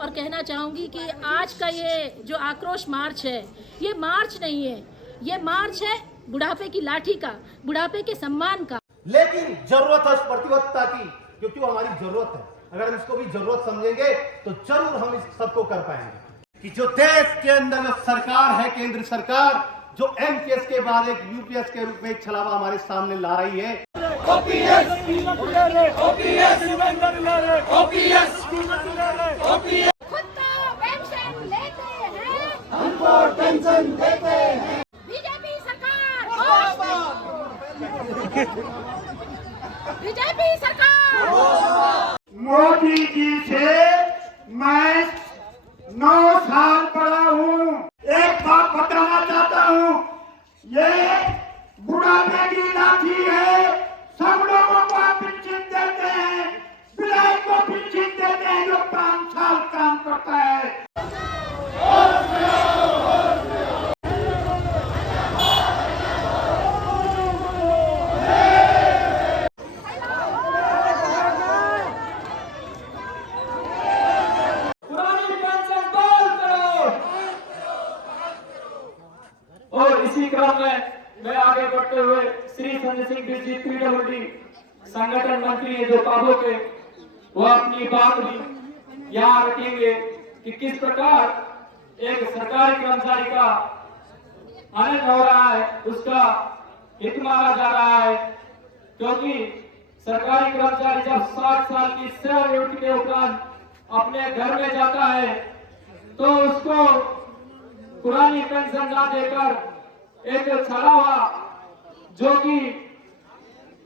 और कहना चाहूँगी कि आज का ये जो आक्रोश मार्च है, ये मार्च नहीं है, ये मार्च है बुढ़ापे की लाठी का, बुढ़ापे के सम्मान का। लेकिन जरूरत है उस प्रतिबद्धता की, क्योंकि वो हमारी जरूरत है। अगर हम इसको भी जरूरत समझेंगे तो जरूर हम इस सबको कर पाएंगे। कि जो देश के अंदर जो सरकार है, केंद्र सरकार, जो एमपीएस के बाद एक यूपीएस के रूप में एक छलावा हमारे सामने ला रही है। हमको पेंशन देते हैं। बीजेपी सरकार, बीजेपी सरकार। मोदी जी से मैं 9 साल पढ़ा हूँ। एक बात बताना चाहता हूँ, ये बुढ़ापे की लाठी है। सब लोगों को पेंशन देते हैं, बिलाई को पेंशन देते हैं जो 5 साल काम करता है। और इसी क्रम में मैं आगे बढ़ते हुए श्री संजय सिंह जी पीडब्ल्यूडी संगठन मंत्री है जो काबू के, वो अपनी बात भी यहाँ रखेंगे कि किस प्रकार एक सरकारी कर्मचारी का आनंद हो रहा है, उसका हित मांगा जा रहा है। क्योंकि सरकारी कर्मचारी जब 60 साल की सेवानिवृत्ति के उपरांत अपने घर में जाता है तो उसको पुरानी पेंशन ना देकर एक छलावा जो कि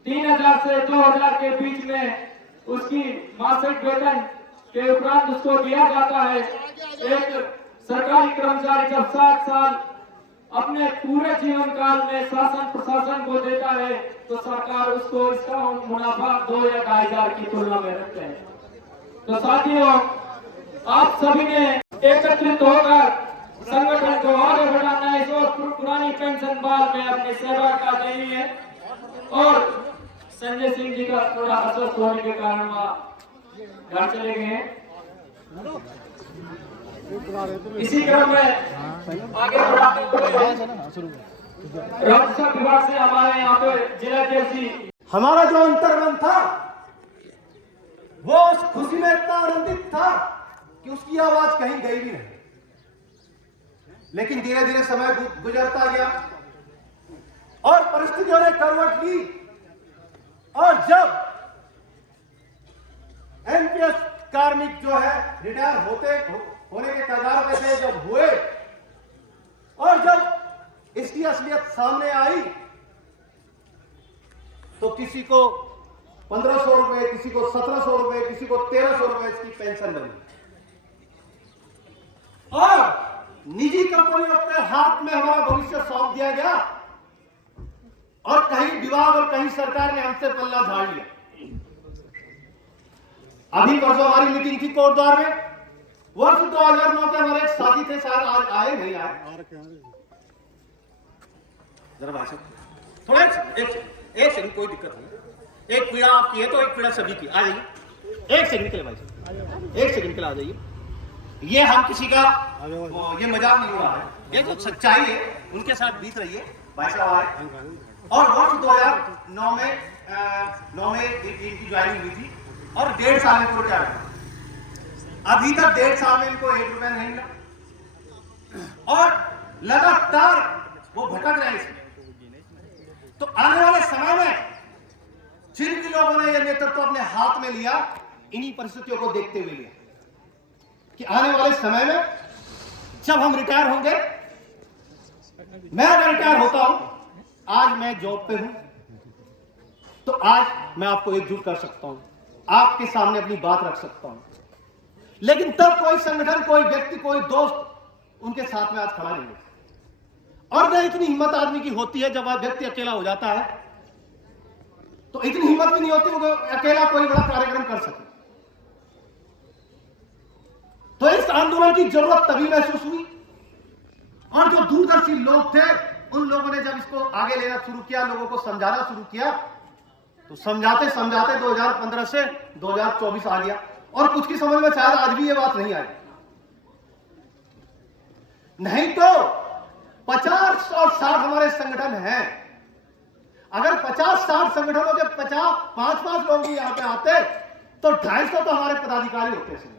3000 से 2000 के बीच में उसकी मासिक वेतन के उपरांत उसको दिया जाता है। एक सरकारी कर्मचारी जब 60 साल अपने पूरे जीवन काल में शासन प्रशासन को देता है तो सरकार उसको इसका मुनाफा 2 या 2500 की तुलना में रखते हैं। तो साथियों, आप सभी ने एकत्रित होकर संगठन को आगे बढ़ाना है। इस पुरानी पेंशन बहाल में अपनी सेवा का देनी है। और संजय सिंह जी का थोड़ा अस्वस्थ होने के कारण वह घर चले गए हैं। इसी क्रम में आगे बढ़ाते हुए राजस्व विभाग से हमारे यहाँ पे जिलाध्यक्ष हमारा जो अंतर्मन था वो उस खुशी में इतना आनंदित था कि उसकी आवाज कहीं गई भी नहीं। लेकिन धीरे धीरे समय गुजरता गया और परिस्थितियों ने करवट ली, और जब एनपीएस कार्मिक जो है रिटायर होने के कगार पे थे, जब हुए और जब इसकी असलियत सामने आई तो किसी को 1500 रुपए, किसी को 1700 रुपए, किसी को 1300 रुपए इसकी पेंशन मिली। और निजी कंपनियों के हाथ में हमारा भविष्य सौंप दिया गया और कहीं विभाग और कहीं सरकार ने हमसे पल्ला झाड़ लिया। अभी परसों हमारी मीटिंग थी कोटद्वार में। वर्ष 2009 के हमारे एक साथी थे, शायद आज आए नहीं आए, जरा भाषण थोड़ा एक सेकंड, कोई दिक्कत नहीं। एक पीड़ा आपकी है तो एक पीड़ा सभी की। आ जाइए, एक सेकंड के लिए भाई, एक सेकंड के लिए आ जाइए। ये हम किसी का ये मजाक नहीं हो रहा है, ये जो सच्चाई है उनके साथ बीत रही है। भाई साहब आए और वर्ष 2009 में इनकी ज्वाइनिंग हुई थी और 1.5 साल में रिटायर हुआ। अभी तक 1.5 साल में इनको 1 रुपया नहीं मिला और लगातार वो भटक रहे हैं। तो आने वाले समय में जिन भी लोगों ने यह नेतृत्व अपने हाथ में लिया, इन्हीं परिस्थितियों को देखते हुए लिया कि आने वाले समय में जब हम रिटायर होंगे, मैं अगर रिटायर होता हूं, आज मैं जॉब पे हूं, तो आज मैं आपको एकजुट कर सकता हूं, आपके सामने अपनी बात रख सकता हूं। लेकिन तब कोई संगठन, कोई व्यक्ति, कोई दोस्त उनके साथ में आज खड़ा नहीं है। और न इतनी हिम्मत आदमी की होती है जब व्यक्ति अकेला हो जाता है, तो इतनी हिम्मत भी नहीं होती वो अकेला कोई बड़ा कार्यक्रम कर सके। तो इस आंदोलन की जरूरत तभी महसूस हुई और जो दूरदर्शी लोग थे उन लोगों ने जब इसको आगे लेना शुरू किया, लोगों को समझाना शुरू किया, तो समझाते समझाते 2015 से 2024 आ गया और कुछ की समझ में शायद आज भी ये बात नहीं आई। नहीं तो 50 और 60 हमारे संगठन हैं। अगर 50-60 संगठनों के 5-5 लोग भी यहां पे आते तो 250 तो हमारे पदाधिकारी होते थे।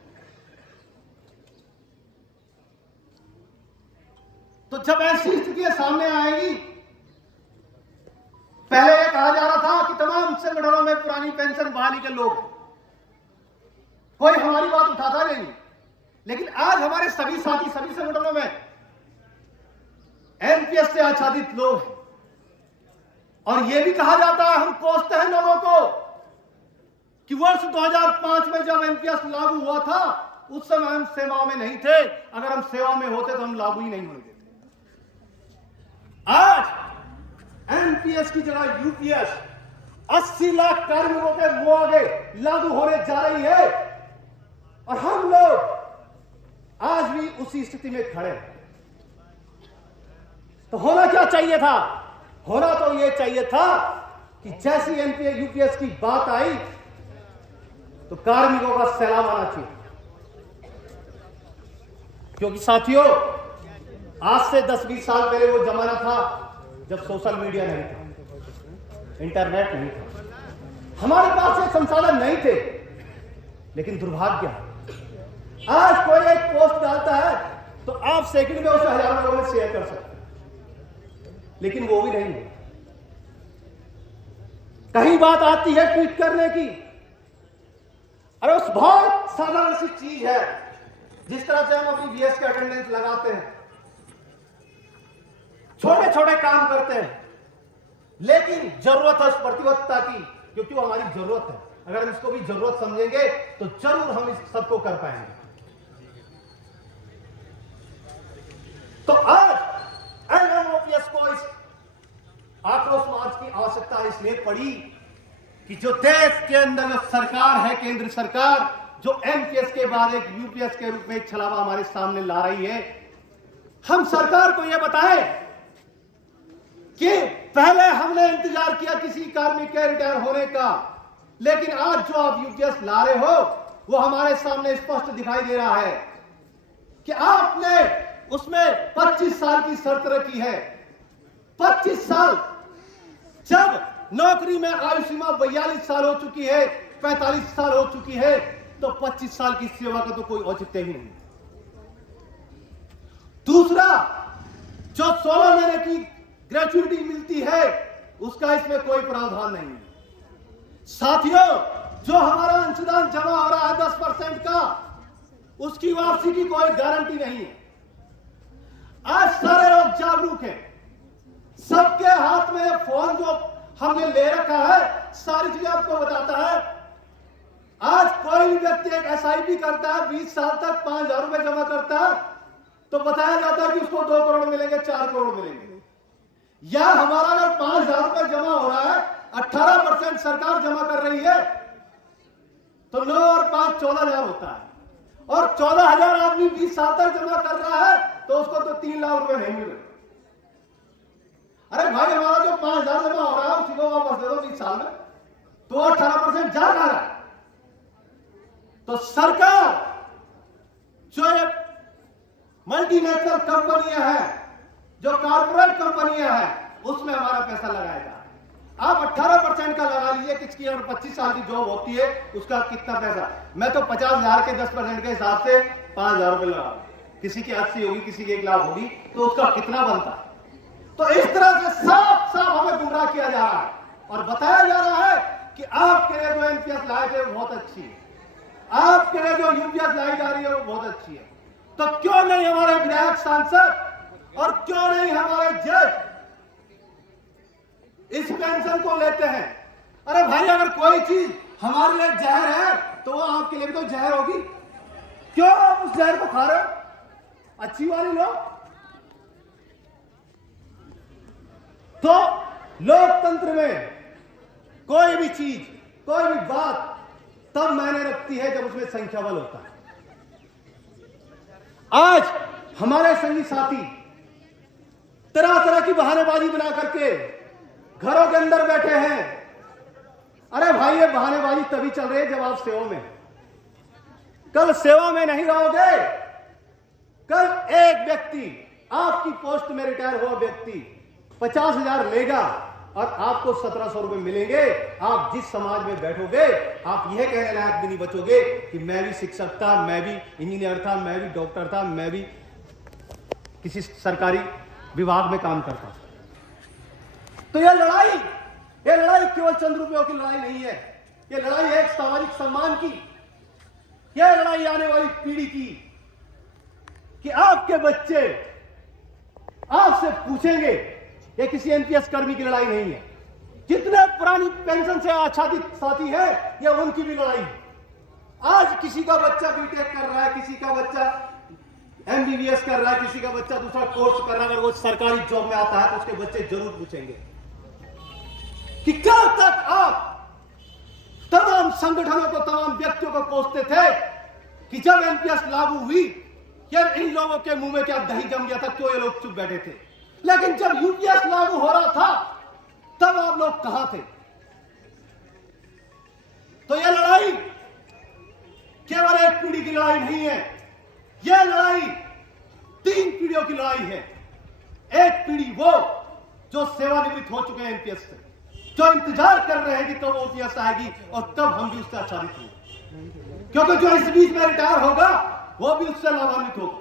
तो जब ऐसी स्थितियां सामने आएगी, पहले यह कहा जा रहा था कि तमाम संगठनों में पुरानी पेंशन बहाली के लोग, कोई हमारी बात उठाता नहीं, लेकिन आज हमारे सभी साथी सभी संगठनों में एनपीएस से आच्छादित लोग हैं। और यह भी कहा जाता है, हम कोसते हैं लोगों को कि वर्ष 2005 में जब एनपीएस लागू हुआ था उस समय हम सेवाओं में नहीं थे, अगर हम सेवा में होते तो हम लागू ही नहीं होने देते। आज एनपीएस की जगह यूपीएस 80 लाख कार्मिकों के मुंह आगे लागू होने जा रही है और हम लोग आज भी उसी स्थिति में खड़े हैं। तो होना क्या चाहिए था? होना तो यह चाहिए था कि जैसी एनपीएस यूपीएस की बात आई तो कार्मिकों का सैलाब आना चाहिए। क्योंकि साथियों, आज से 10-20 साल पहले वो जमाना था जब सोशल मीडिया नहीं था, इंटरनेट नहीं था, हमारे पास ये संसाधन नहीं थे। लेकिन दुर्भाग्य है, आज कोई एक पोस्ट डालता है तो आप सेकंड में उसे हजारों लोगों में शेयर कर सकते हैं, लेकिन वो भी नहीं है। कहीं बात आती है ट्वीट करने की, अरे उस बहुत साधारण सी चीज है, जिस तरह से हम अपनी बीएस के अटेंडेंस लगाते हैं, छोटे छोटे काम करते हैं, लेकिन जरूरत है उस प्रतिबद्धता की, क्योंकि वो हमारी जरूरत है। अगर हम इसको भी जरूरत समझेंगे तो जरूर हम इस सबको कर पाएंगे। तो आज एनएमओपीएस को इस आक्रोश मार्च की आवश्यकता इसलिए पड़ी कि जो देश के अंदर जो सरकार है, केंद्र सरकार, जो एनपीएस के बाद एक यूपीएस के रूप में एक छलावा हमारे सामने ला रही है, हम सरकार को यह बताएं कि पहले हमने इंतजार किया किसी कार्मिक के रिटायर होने का, लेकिन आज जो आप यूपीएस ला रहे हो वो हमारे सामने स्पष्ट दिखाई दे रहा है कि आपने उसमें 25 साल की शर्त रखी है। 25 साल, जब नौकरी में आयु सीमा 42 साल हो चुकी है, 45 साल हो चुकी है, तो 25 साल की सेवा का तो कोई औचित्य ही नहीं। दूसरा, जो 16 महीने की ग्रेच्युइटी मिलती है उसका इसमें कोई प्रावधान नहीं है। साथियों, जो हमारा अंशदान जमा हो रहा है 10% का, उसकी वापसी की कोई गारंटी नहीं है। आज सारे लोग जागरूक हैं, सबके हाथ में फोन जो हमने ले रखा है सारी चीजें आपको बताता है। आज कोई भी व्यक्ति एक एसआईपी करता है, 20 साल तक 5,000 रुपए जमा करता है, तो बताया जाता है कि उसको 2 करोड़ मिलेंगे, 4 करोड़ मिलेंगे। या हमारा अगर 5,000 रुपए जमा हो रहा है, 18% सरकार जमा कर रही है, तो 9 और 5 14,000 होता है, और 14,000 आदमी 20 साल तक जमा कर रहा है तो उसको तो 3 लाख रुपए नहीं मिल रहे। अरे भाई, हमारा जो 5,000 जमा हो रहा है उसी को वापस दे दो 20 साल में, तो 18% जा रहा है। तो सरकार जो मल्टीनेशनल कंपनियां हैं, जो कारपोरेट कंपनियां हैं, उसमें हमारा पैसा लगाएगा। आप 18% का लगा लीजिए, किसकी अगर 25 साल की जॉब होती है उसका कितना पैसा, मैं तो 50,000 के 10% के हिसाब से 5,000 रुपए लगा, किसी की 80 होगी, किसी की 1 लाख होगी, तो उसका कितना बनता है। तो इस तरह से साफ साफ हमें गुमराह किया जा रहा है और बताया जा रहा है कि आपके लिए जो एनपीएस लाए थे वो बहुत अच्छी है, आपके लिए जो यूपीएस लाई जा रही है वो बहुत अच्छी है। तो क्यों नहीं हमारे विधायक, सांसद और क्यों नहीं हमारे जज इस पेंशन को लेते हैं? अरे भाई, अगर कोई चीज हमारे लिए जहर है तो वो आपके लिए भी तो जहर होगी। क्यों आप उस जहर को खा रहे हो? अच्छी वाली लो। तो लोकतंत्र में कोई भी चीज, कोई भी बात तब मायने रखती है जब उसमें संख्या बल होता है। आज हमारे संगी साथी तरह तरह की बहानेबाजी बना करके घरों के अंदर बैठे हैं। अरे भाई, ये बहानेबाजी तभी चल रही है जब आप सेवा में, कल सेवा में नहीं रहोगे कल एक व्यक्ति आपकी पोस्ट में रिटायर हुआ व्यक्ति 50,000 लेगा और आपको 1,700 रुपए मिलेंगे। आप जिस समाज में बैठोगे आप यह कहने लायक भी नहीं बचोगे कि मैं भी शिक्षक था, मैं भी इंजीनियर था, मैं भी डॉक्टर था, मैं भी किसी सरकारी विभाग में काम करता था। तो यह लड़ाई केवल चंद रुपयों की लड़ाई नहीं है, यह लड़ाई है एक सामाजिक सम्मान की। यह लड़ाई आने वाली पीढ़ी की कि आपके बच्चे आपसे पूछेंगे। ये किसी एनपीएस कर्मी की लड़ाई नहीं है। जितने पुरानी पेंशन से आच्छादित साथी है, यह उनकी भी लड़ाई है। आज किसी का बच्चा बीटेक कर रहा है, किसी का बच्चा एमबीबीएस कर रहा है, किसी का बच्चा दूसरा कोर्स कर रहा है, अगर वो सरकारी जॉब में आता है तो उसके बच्चे जरूर पूछेंगे कि कल तक आप तमाम संगठनों को, तमाम व्यक्तियों को कोसते थे कि जब एनपीएस लागू हुई यार इन लोगों के मुंह में क्या दही जम गया था, क्यों ये लोग चुप बैठे थे। लेकिन जब यूपीएस लागू हो रहा था तब आप लोग कहां थे। तो यह लड़ाई केवल एक पीढ़ी की लड़ाई नहीं है, यह लड़ाई 3 पीढ़ियों की लड़ाई है। एक पीढ़ी वो जो सेवानिवृत्त हो चुके हैं एनपीएस से, जो इंतजार कर रहे हैं कि कब ओपीएस आएगी और तब हम भी उससे आच्छादित होंगे, क्योंकि जो इस बीच में रिटायर होगा वो भी उससे लाभान्वित होगा।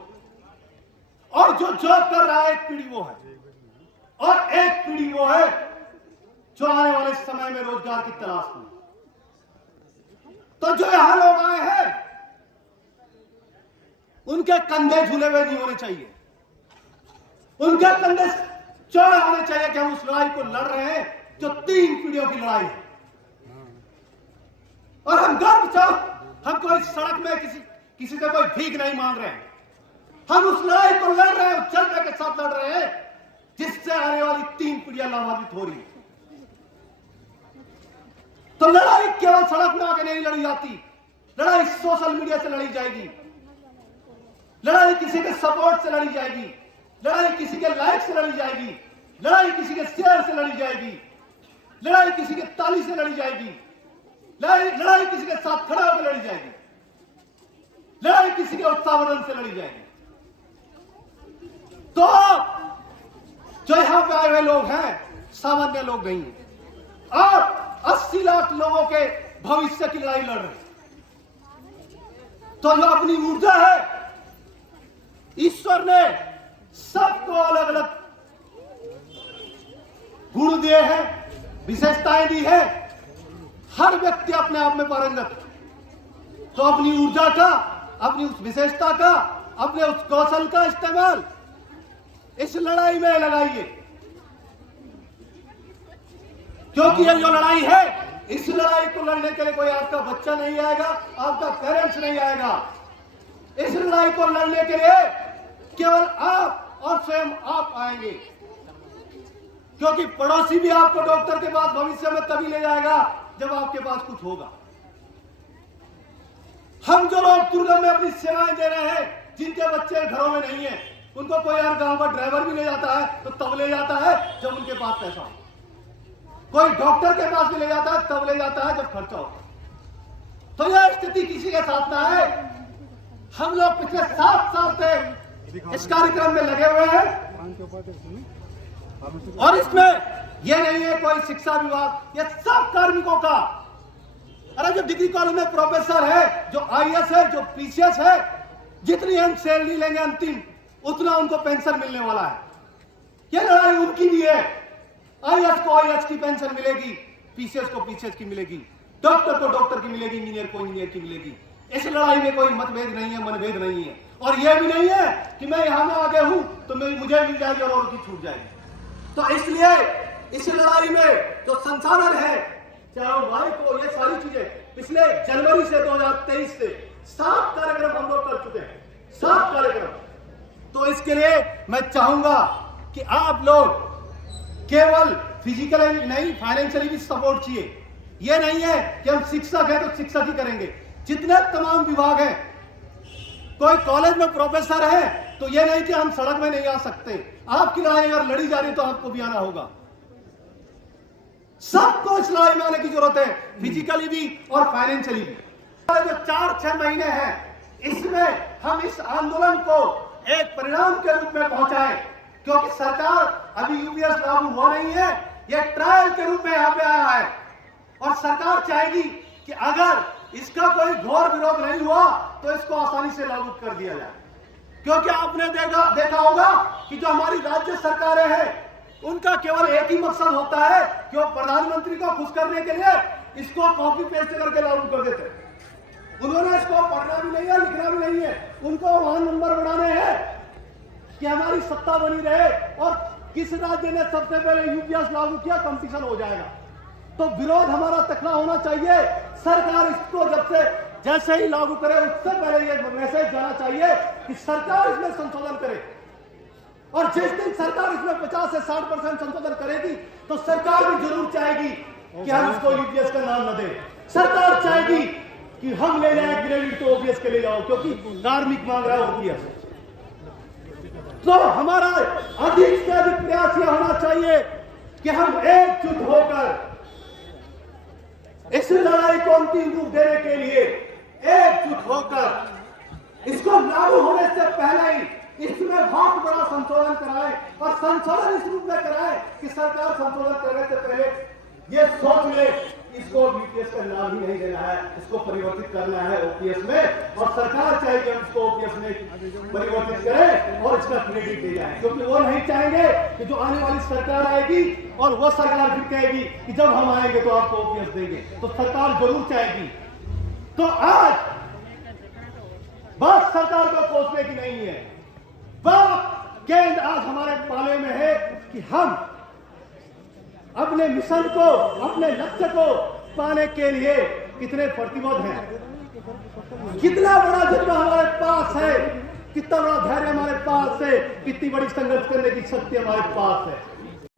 और जो जॉब कर रहा है एक पीढ़ी वो है, और एक पीढ़ी वो है जो आने वाले समय में रोजगार की तलाश में। तो जो यहां लोग आए हैं उनके कंधे झूले हुए नहीं होने चाहिए, उनके कंधे चौड़े होने चाहिए कि हम उस लड़ाई को लड़ रहे हैं जो 3 पीढ़ियों की लड़ाई है। और हम गर्व से हम कोई सड़क में किसी से कोई भीख नहीं मांग रहे हैं, हम उस लड़ाई को लड़ रहे हैं, उस जज्बे के साथ लड़ रहे हैं जिससे आने वाली 3 पीढ़ियां लाभान्वित हो रही है। तो लड़ाई केवल सड़क में आके नहीं लड़ी जाती, लड़ाई सोशल मीडिया से लड़ी जाएगी, लड़ाई किसी के सपोर्ट से लड़ी जाएगी, लड़ाई किसी के लाइक से लड़ी जाएगी, लड़ाई किसी के शेयर से लड़ी जाएगी, लड़ाई किसी के ताली से लड़ी जाएगी, लड़ाई किसी के साथ खड़ा होकर लड़ी जाएगी, लड़ाई किसी के उत्साहवर्धन से लड़ी जाएगी। तो जो यहां पे आए हुए लोग हैं सामान्य लोग नहीं हैं, और 80 लाख लोगों के भविष्य की लड़ाई लड़ रहे हैं। तो जो अपनी ऊर्जा है ईश्वर ने सबको अलग अलग गुण दिए हैं, विशेषताएं दी है, हर व्यक्ति अपने आप में पारंगत है। तो अपनी ऊर्जा का, अपनी उस विशेषता का, अपने उस कौशल का इस्तेमाल इस लड़ाई में लगाइए, क्योंकि ये जो लड़ाई है इस लड़ाई को लड़ने के लिए कोई आपका बच्चा नहीं आएगा, आपका पेरेंट्स नहीं आएगा। इस लड़ाई को लड़ने के लिए केवल आप और स्वयं आप आएंगे, क्योंकि पड़ोसी भी आपको डॉक्टर के पास भविष्य में तभी ले जाएगा जब आपके पास कुछ होगा। हम जो लोग दुर्गम में अपनी सेवाएं दे रहे हैं, जिनके बच्चे घरों में नहीं है, उनको कोई यार गांव का ड्राइवर भी ले जाता है तो तब ले जाता है जब उनके पास पैसा हो, कोई डॉक्टर के पास भी ले जाता है तब ले जाता है जब खर्चा हो। तो यह स्थिति किसी के साथ ना है। हम लोग पिछले 7 साल से इस कार्यक्रम में लगे हुए हैं, और इसमें यह नहीं है कोई शिक्षा विभाग, यह सब कार्मिकों का। अरे जो डिग्री कॉलेज में प्रोफेसर है, जो आईएएस है, जो पीसीएस है, जितनी हम सैलरी लेंगे अंतिम उतना उनको पेंशन मिलने वाला है। यह लड़ाई उनकी भी है। आईएएस को आईएएस की पेंशन मिलेगी, पीसीएस को पीसीएस की मिलेगी, डॉक्टर को डॉक्टर की मिलेगी, इंजीनियर को इंजीनियर की मिलेगी। इस लड़ाई में कोई मतभेद नहीं है, मनभेद नहीं है। और यह भी नहीं है कि मैं यहां में आगे हूं तो मुझे मिल जाएगी और उनकी छूट जाएगी। तो इसलिए इस लड़ाई में जो संसाधन है, चाहे भाई को, ये सारी चीजें पिछले जनवरी से 2023 से 7 कार्यक्रम हम लोग कर चुके हैं, 7 कार्यक्रम। तो इसके लिए मैं चाहूंगा कि आप लोग केवल फिजिकली नहीं, फाइनेंशियली भी सपोर्ट चाहिए। यह नहीं है कि हम शिक्षक हैं तो शिक्षक ही करेंगे। जितने तमाम विभाग हैं, कोई कॉलेज में प्रोफेसर है तो यह नहीं कि हम सड़क में नहीं आ सकते। आपकी लड़ाई अगर लड़ी जा रही तो आपको भी आना होगा। सबको इस लड़ाई में आने की जरूरत है, फिजिकली भी और फाइनेंशियली भी। जो 4-6 महीने हैं, इसमें हम इस आंदोलन को एक परिणाम के रूप में पहुंचाएं, क्योंकि सरकार अभी यूपीएस लागू हो रही है, यह ट्रायल के रूप में यहाँ पे आया है और सरकार चाहेगी कि अगर इसका कोई घोर विरोध नहीं हुआ तो इसको आसानी से लागू कर दिया जाए। क्योंकि आपने देखा होगा कि जो हमारी राज्य सरकारें हैं उनका केवल एक ही मकसद होता है कि वो प्रधानमंत्री को खुश करने के लिए इसको कॉपी पेस्ट करके लागू कर देते हैं। उन्होंने इसको पढ़ना भी नहीं है, लिखना भी नहीं है, उनको वहां नंबर बढ़ाने हैं कि हमारी सत्ता बनी रहे और किस राज्य ने सबसे पहले यूपीएस लागू किया, कंपटीशन हो जाएगा। तो विरोध हमारा तकड़ा होना चाहिए। सरकार इसको जैसे ही लागू करे उससे पहले ये मैसेज जाना चाहिए कि सरकार इसमें संशोधन करे, और जिस दिन सरकार इसमें 50 से 60% संशोधन करेगी तो सरकार भी जरूर चाहेगी कि हम इसको यूपीएस का नाम न दें। सरकार चाहेगी कि हम ले जाए ग्रेड तो ओपीएस के ले जाओ, क्योंकि कार्मिक मांग रहा है ओपीएस। तो हमारा अधिक से अधिक प्रयास यह होना चाहिए कि हम एकजुट होकर इस लड़ाई को अंतिम रूप देने के लिए एकजुट होकर इसको लागू होने से पहले ही इसमें बहुत बड़ा संशोधन कराएं, और संशोधन इस रूप में कराएं कि सरकार संशोधन करने से पहले ये सोच ले इसको यूपीएस का नाम ही नहीं देना है, इसको परिवर्तित करना है ओपीएस में, और सरकार चाहेगी हम इसको ओपीएस में परिवर्तित करें और इसका क्रेडिट दे जाए, क्योंकि वो नहीं चाहेंगे कि जो आने वाली सरकार आएगी और वो सरकार फिर कहेगी कि जब हम आएंगे तो आपको ओपीएस देंगे। तो सरकार जरूर चाहेगी। तो आज बात सरकार को कोसने की नहीं है, बात केंद्र आज हमारे पाले में है कि हम अपने मिशन को, अपने लक्ष्य को पाने के लिए कितने प्रतिबद्ध हैं, कितना बड़ा जज्बा हमारे पास है, कितना बड़ा धैर्य हमारे पास है, कितनी बड़ी संघर्ष करने की शक्ति हमारे पास है।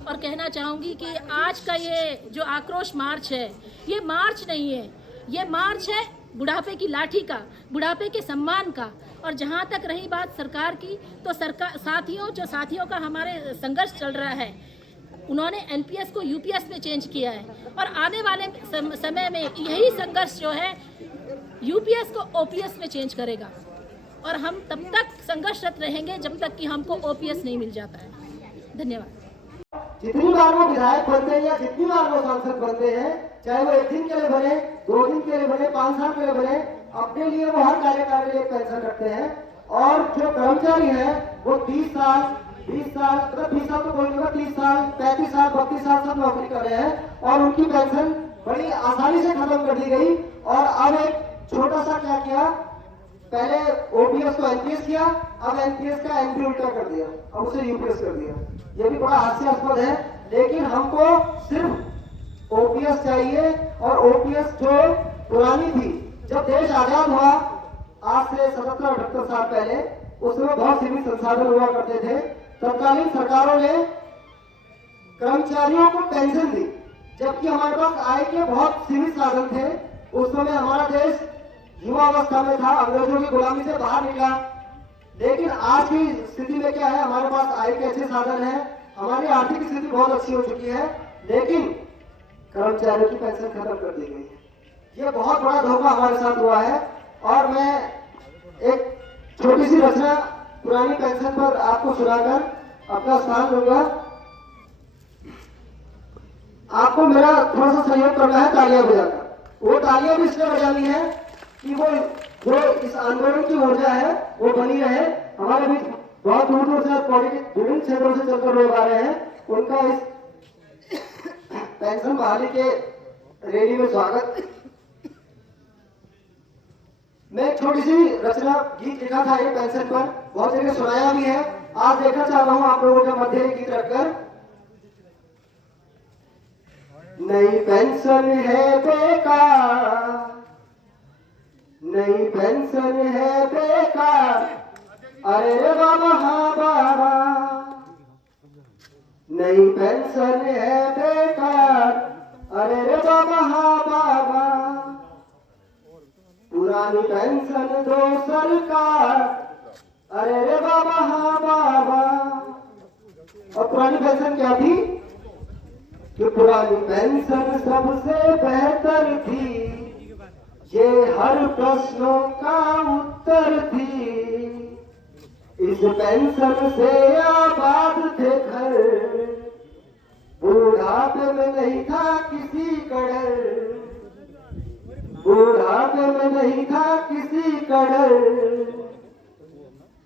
और कहना चाहूँगी कि आज का ये जो आक्रोश मार्च है, ये मार्च नहीं है, ये मार्च है बुढ़ापे की लाठी का, बुढ़ापे के सम्मान का। और जहाँ तक रही बात सरकार की, तो सरकार साथियों का हमारे संघर्ष चल रहा है, उन्होंने एनपीएस को यूपीएस में चेंज किया है, और आने वाले समय में यही संघर्ष जो है यूपीएस को ओपीएस में चेंज करेगा, और हम तब तक संघर्षरत रहेंगे जब तक कि हमको ओपीएस नहीं मिल जाता है। धन्यवाद। जितनी बार वो विधायक बनते हैं या जितनी बार वो सांसद बनते हैं, चाहे वो 1 दिन के लिए बने, 2 दिन के लिए बने, 5 साल के लिए बने, अपने लिए वो हर कार्यकाल के लिए पेंशन रखते हैं। और जो कर्मचारी हैं वो 30 साल 20 साल, मतलब 20 साल तो कोई नहीं, 30 साल 35 साल 32 साल सब नौकरी कर रहे हैं, और उनकी पेंशन बड़ी आसानी से खत्म कर दी गई। और अब एक छोटा सा क्या किया, पहले ओपीएस को एनपीएस किया, अब एनपीएस का एनपी उल्टा कर दिया, अब उसे यूपीएस कर दिया। ये भी बड़ा हास्यास्पद है, लेकिन हमको सिर्फ ओपीएस चाहिए। और ओपीएस जो पुरानी थी, जब देश आजाद हुआ आज से 77-78 साल पहले, उसमें बहुत सीमित संसाधन हुआ करते थे। तत्कालीन सरकारों ने कर्मचारियों को पेंशन दी, जबकि हमारे पास आय के बहुत सीमित साधन थे। उस समय हमारा देश युवा अवस्था में था, अंग्रेजों की गुलामी से बाहर निकला। लेकिन आज की स्थिति में क्या है, हमारे पास आय के अच्छे साधन है, हमारी आर्थिक स्थिति बहुत अच्छी हो चुकी है, लेकिन कर्मचारियों की पेंशन खत्म कर दी गई है। ये बहुत बड़ा धोखा हमारे साथ हुआ है। और मैं एक छोटी सी रचना पुरानी पेंशन पर आपको सुनाकर अपना स्थान लूंगा। आपको मेरा थोड़ा सा सहयोग करना है तालियां बजाकर। वो तालियां भी इसलिए बजानी है कि वो जो इस आंदोलन की ऊर्जा है वो बनी रहे। हमारे बीच बहुत दूर दूर से विभिन्न क्षेत्रों से चलकर लोग आ रहे हैं, उनका इस पेंशन बहाली के रैली में स्वागत। मैं एक छोटी सी रचना गीत लिखा था ये पेंशन पर, बहुत जगह सुनाया भी है, आज देखना चाह रहा हूं आप लोगों के मध्य एक गीत रखकर। नई पेंशन है बेकार, नई पेंशन है बेकार, अरे रे बाबा हाँ बाबा, नई पेंशन है बेकार, अरे रे बाबा हाँ बाबा, पुरानी पेंशन दो सरकार, अरे रे बाबा हाँ बाबा। और पुरानी पेंशन क्या थी कि पुरानी पेंशन सबसे बेहतर थी, ये हर प्रश्नों का उत्तर थी, इस पेंशन से आबाद थे घर, बुढ़ापे में नहीं था किसी कड़र, बुढ़ापे में नहीं था किसी कड़र,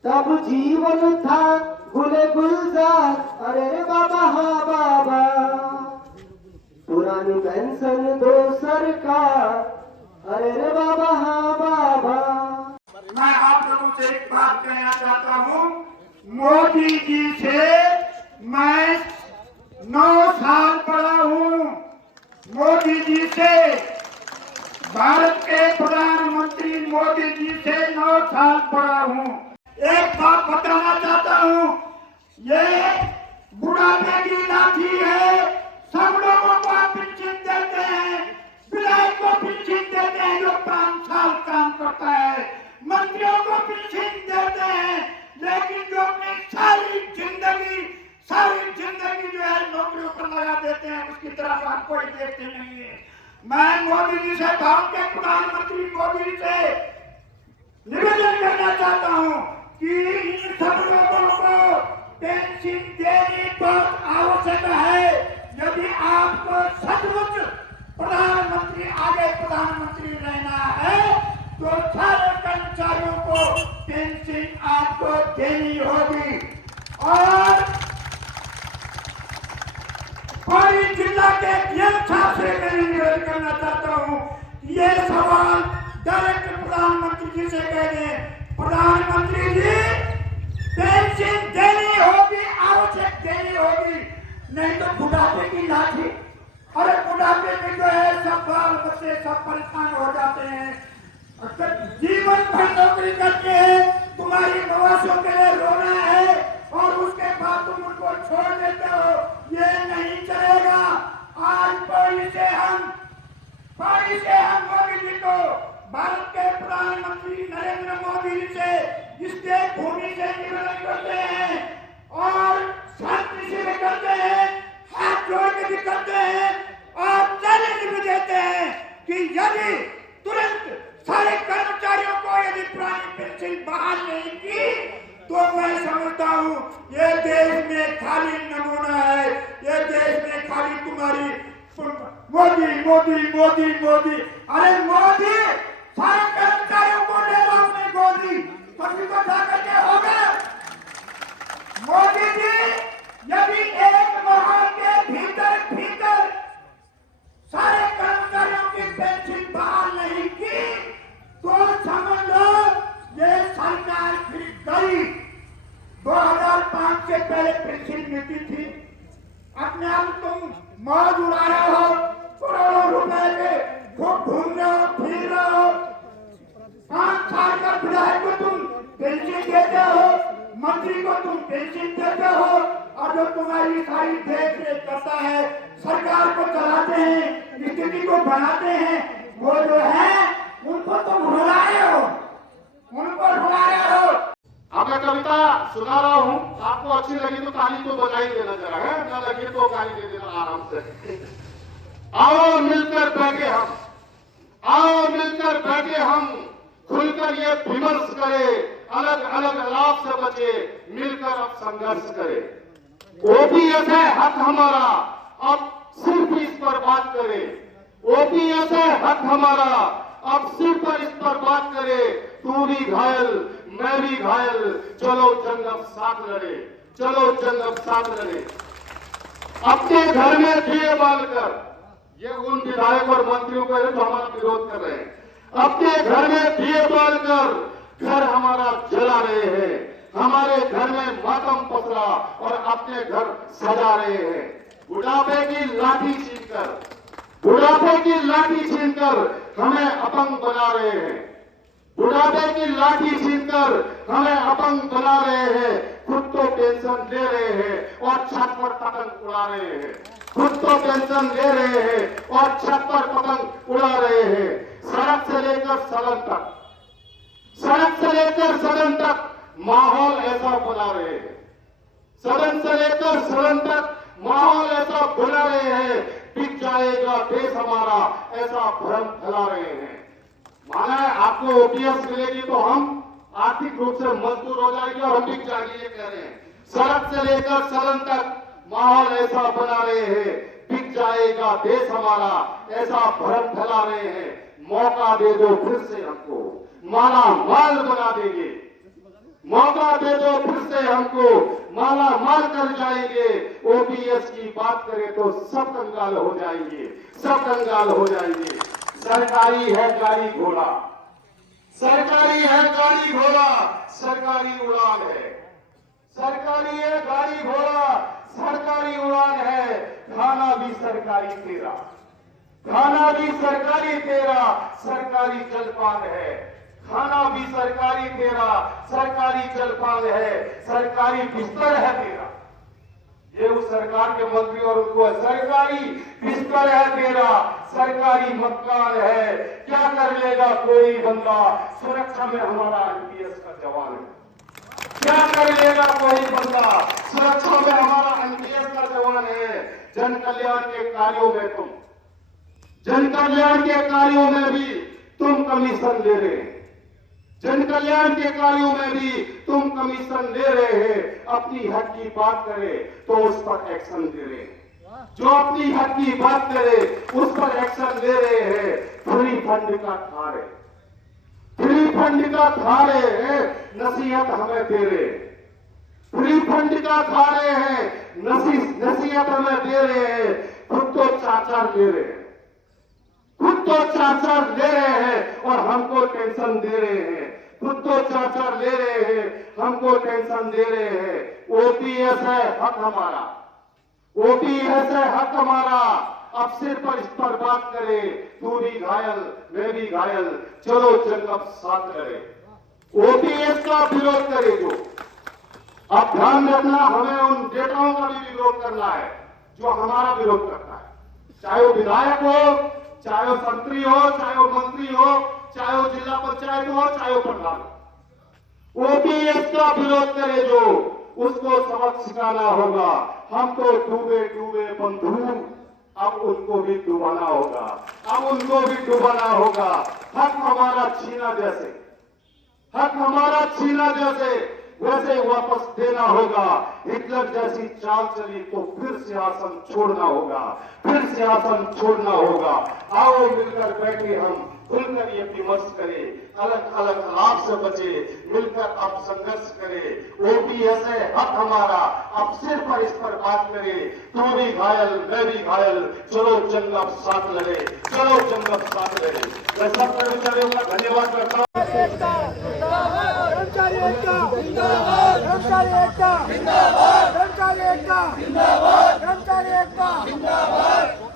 तब जीवन था गुले गुलजार। अरे रे बाबा हाँ बाबा, पुरानी पेंशन दो सरकार। अरे रे बाबा हाँ बाबा। मैं आप लोगों से एक बात कहना चाहता हूँ, मोदी जी से मैं 9 साल पढ़ा हूँ। मोदी जी से, भारत के प्रधानमंत्री मोदी जी से 9 साल पढ़ा हूँ। एक बात बताना चाहता हूँ, ये बुढ़ापे की लाठी है। सब लोगों को पेंशन देते हैं, विधायक को पेंशन देते हैं जो 5 साल काम करता है, मंत्रियों को पेंशन देते हैं, लेकिन जो अपनी सारी जिंदगी जो है नौकरियों पर लगा देते हैं, उसकी तरफ आप कोई देखते नहीं है। मैं मोदी जी से, भारत के प्रधानमंत्री मोदी जी से निवेदन करना चाहता हूँ कि इन सब लोगों को पेंशन देनी बहुत आवश्यक है। यदि आपको सचमुच प्रधानमंत्री, आगे प्रधानमंत्री रहना है, तो सारे कर्मचारियों को पेंशन आपको देनी होगी। और पाली जिला के डीएम साहब से मैं निवेदन करना चाहता हूँ, ये सवाल डायरेक्ट प्रधानमंत्री जी से कह दें, प्रधानमंत्री जी पेंशन देनी होगी, आवश्यक देनी होगी, नहीं तो बुढ़ापे की लाठी। अरे बुढ़ापे में जो है सब बाल बच्चे सब परेशान हो जाते हैं, जीवन भर नौकरी करते हैं, तुम्हारी मवासों के लिए रोना है और उसके बाद तुम उनको छोड़ देते हो, ये नहीं चलेगा। आज पारी से हम मोदी जी को, भारत के प्रधानमंत्री नरेंद्र मोदी जी से इस भूमि से निवेदन करते हैं और शांति से करते हैं, हाथ जोड़ के भी करते हैं और चैलेंज भी देते हैं कि यदि तुरंत सारे कर्मचारियों को यदि पुरानी पेंशन बहाल नहीं की, तो मैं समझता हूँ ये देश में खाली नमूना है, ये देश में खाली तुम्हारी मोदी मोदी मोदी मोदी। अरे मोदी सारे कर्मचारियों को ले लो अपनी गोदी, कभी को जा करके होगा। मोदी जी यदि एक माह के भीतर सारे कर्मचारियों की पेंशन बहाल नहीं की, तो समझ लो ये सरकार फिर गई। 2005 से पहले पेंशन मिलती थी, अपने आप तुम मौज उड़ा रहे हो, करोड़ों रुपए के खूब घूम रहे हो, फिर रहे हो। 5 साल का विधायक को तुम पेंशन देते हो, मंत्री को तुम पेंशन देते हो, और जो तुम्हारी सारी देख रेख करता है, सरकार को चलाते हैं, स्थिति को बनाते हैं, वो जो है उनको तुम रुला रहे हो, उनको रुला रहे हो। अब मैं कविता सुना रहा हूँ, आपको अच्छी लगी तो ताली तो बजा ही देना जरा है, न लगी तो गाली दे देना आराम से। आओ मिलकर बैठे हम, आओ मिलकर बैठे हम, खुलकर ये विमर्श करें, अलग अलग लाभ से बचे, मिलकर अब संघर्ष करें। ओपीएस है हक हमारा, अब सिर्फ इस पर बात करें। ओपीएस है हक हमारा, अब सिर्फ इस पर बात करें। तू भी घायल, मैं भी घायल, चलो जंग अब साथ लड़े, चलो जंग अब साथ लड़े। अपने घर में दिए बालकर, ये उन विधायक और मंत्रियों को जो हमारा विरोध कर रहे हैं, अपने घर में दिए बालकर घर हमारा जला रहे हैं, हमारे घर में मातम पसरा और अपने घर सजा रहे हैं। बुढ़ापे की लाठी छीनकर, बुढ़ापे की लाठी छीनकर हमें अपंग बना रहे हैं, बुढ़ापे की लाठी छीनकर हमें अपंग बना रहे हैं। खुद तो पेंशन ले रहे हैं और छत पर पतंग उड़ा रहे हैं, खुद तो पेंशन ले रहे हैं और छत पर पतंग उड़ा रहे हैं। सड़क से लेकर सदन तक, सड़क से लेकर सदन तक माहौल ऐसा बना रहे हैं, सदन से लेकर सदन तक माहौल ऐसा बना रहे हैं, बिक जाएगा देश हमारा, ऐसा भ्रम फैला रहे हैं। माना है आपको ओपीएस मिलेगी तो हम आर्थिक रूप से मजबूर हो जाएगी और हम बिक जाएंगे, ये कह रहे हैं। सड़क से लेकर सदन तक माहौल ऐसा बना रहे हैं, बिक जाएगा देश हमारा, ऐसा भ्रम फैला रहे हैं। मौका दे दो फिर से हमको, माला माल बना देंगे। मौका दे दो फिर से हमको, माला माल कर जाएंगे। ओपीएस की बात करें तो सब कंगाल हो जाएंगे, सब कंगाल हो जाएंगे। सरकारी है गाड़ी घोड़ा, सरकारी है गाड़ी घोड़ा, सरकारी उड़ान है। सरकारी है गाड़ी घोड़ा, सरकारी उड़ान है। खाना भी सरकारी तेरा, खाना भी सरकारी तेरा, सरकारी जलपान है। खाना भी सरकारी तेरा, सरकारी जलपान है। सरकारी बिस्तर है तेरा, ये उस सरकार के मंत्री और उनको है। सरकारी बिस्तर है तेरा, सरकारी मकान है। क्या कर लेगा कोई बंदा, सुरक्षा में हमारा एनपीएस का जवान है। क्या कर लेगा कोई बंदा, सुरक्षा में हमारा एनपीएस का जवान है। जन कल्याण के कार्यों में तुम, जन कल्याण के कार्यों में भी तुम कमीशन ले रहे हैं। जन कल्याण के कार्यों में भी तुम कमीशन ले रहे हैं। अपनी हक की बात करे तो उस पर एक्शन ले रहे हैं। जो अपनी हक की बात करे उस पर एक्शन ले रहे हैं। फ्री फंड का खा रहे, फ्री फंड का खा रहे हैं, नसीहत हमें दे रहे हैं। फ्री फंड का खा रहे हैं, नसीहत हमें दे रहे हैं। खुद तो चाचार ले रहे हैं, खुद तो चाचार ले रहे हैं और हमको टेंशन दे रहे हैं। खुद तो चाचार ले रहे हैं, हमको टेंशन दे रहे हैं। ओपीएस है हक हमारा, ओपीएस है हक हमारा। अब सिर पर इस पर बात करे, तू भी घायल मैं भी घायल, चलो चल अब साथ करे। ओपीएस का विरोध करे जो, अब ध्यान रखना हमें उन नेताओं का भी विरोध करना है जो हमारा विरोध करता है। चाहे वो विधायक हो, चाहे वो मंत्री हो, चाहे वो मंत्री हो, चाहे वो जिला पंचायत हो, चाहे वो प्रधान हो। ओपीएस का विरोध करे जो, उसको सबक सिखाना होगा। हम तो डूबे डूबे बंधु, अब उनको भी डुबाना होगा, अब उनको भी डुबाना होगा। हक हमारा छीना जैसे, हक हमारा छीना जैसे वैसे वापस देना होगा। हिटलर जैसी चाल चली तो फिर सिंहासन छोड़ना होगा, फिर सिंहासन छोड़ना होगा। आओ मिलकर बैठे हम, खुलकर ये विमर्श करें, अलग अलग लाभ से बचे, मिलकर अब संघर्ष करें। ओपीएस है हक हमारा, अब सिर पर इस पर बात करें। तू भी घायल मैं भी घायल, चलो जंग अब साथ लड़े, चलो जंग अब साथ लड़े। मैं सब कर्मचारियों का धन्यवाद करता हूँ। कर्मचारी एकता जिंदाबाद, कर्मचारी एकता जिंदाबाद, कर्मचारी एकता जिंदाबाद, कर्मचारी एकता जिंदाबाद।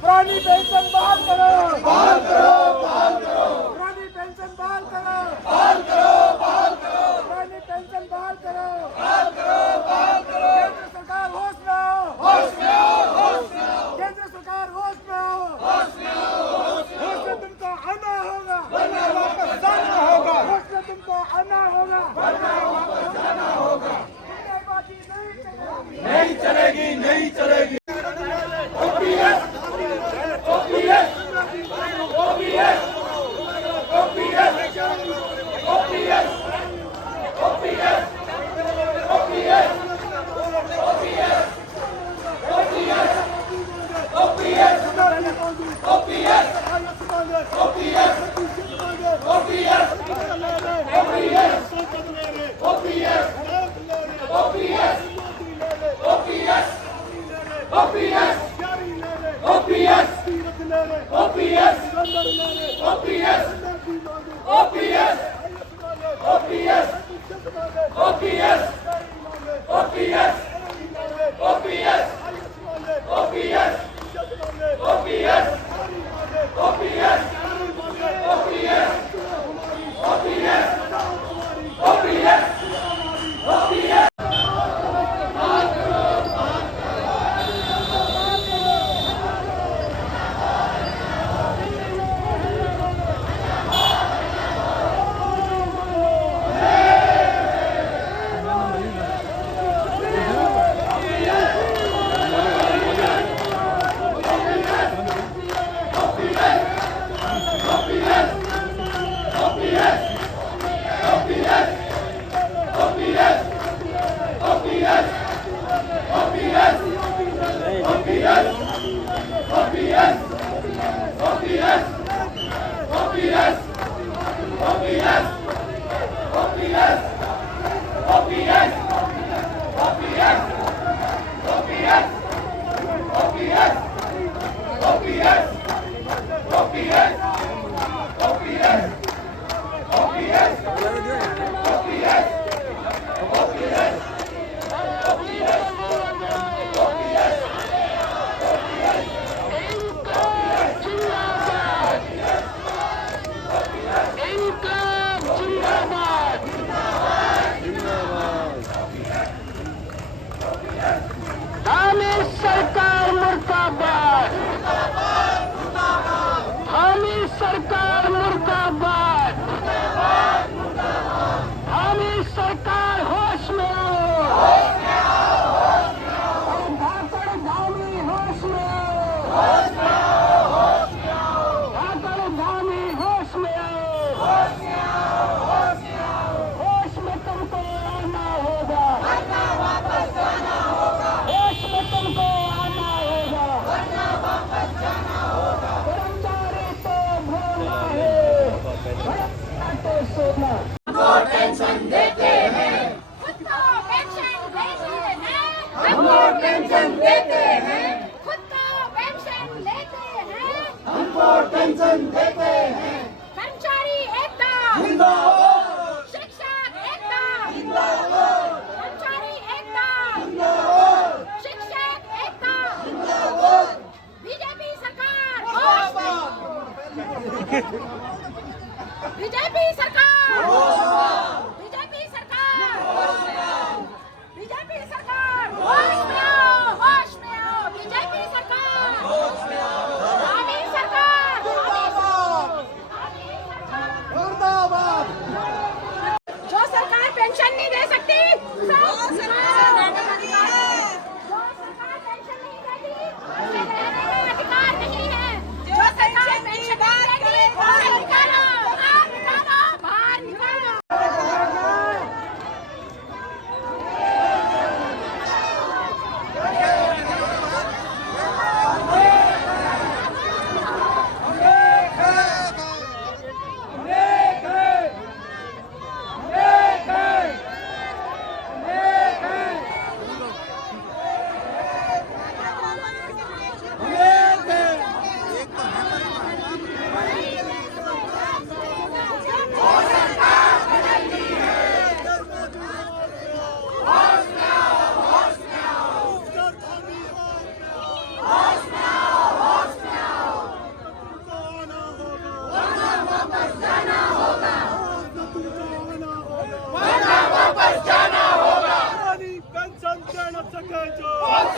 पुरानी पेंशन बहाल करो, बहाल करो, बहाल करो। पुरानी पेंशन बहाल करो, बहाल करो, बहाल करो। पुरानी पेंशन बहाल करो, बहाल करो, बहाल करो। केंद्र सरकार होश में आओ, होश में आओ, होश में आओ। केंद्र सरकार होश में आओ, होश में आओ, होश में आओ। होश में तुमको आना होगा, वरना वापस जाना होगा। होश में तुमको आना होगा, वरना वापस जाना होगा। गुंडाबाजी नहीं चलेगी, नहीं चलेगी। OPS, OPS, OPS, OPS, OPS, OPS, OPS, OPS, OPS, pension देते हैं, खुद को पेंशन देते हैं, हमको पेंशन देते हैं, खुद को पेंशन लेते हैं, हमको पेंशन देते हैं। कर्मचारी एकता जिंदाबाद, शिक्षक एकता जिंदाबाद, कर्मचारी एकता जिंदाबाद, शिक्षक एकता जिंदाबाद, बीजेपी सरकार बीजेपी सरकार बीजेपी सरकार बीजेपी सरकार होश में आओ बीजेपी सरकार आमी सरकार जो सरकार पेंशन नहीं दे सकती जो सरकार पेंशन नहीं देती उसे लेने का अधिकार नहीं है। जो सरकार पेंशन नहीं देती उसे निकालो बाहर निकालो।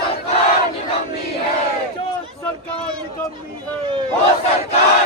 सरकार निकम्मी है, वो सरकार निकम्मी है, वो सरकार